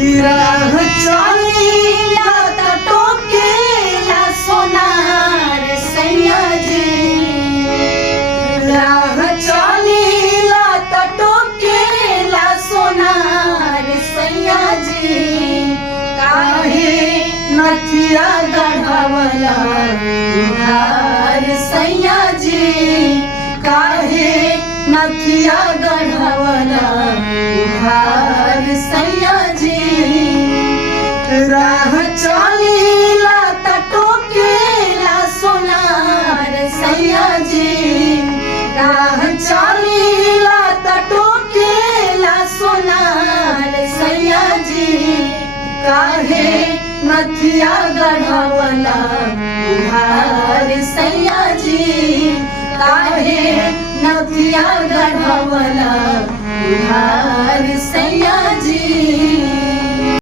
राह चालीला त टोकेला सोनार सैयाजी राह चालीला त टोकेला सोनार सैयाजी काहे नथिया गढ़ावला उधार सैयाजी काहे नथिया गढ़ावला उधार सैयाजी राह चालीला त टोकेला सोनार सैयाजी राह चालीला त टोकेला सोनार सैयाजी काहे नथिया गढ़ावला उधार सैयाजी काहे नथिया गढ़ावला उधार सैयाजी।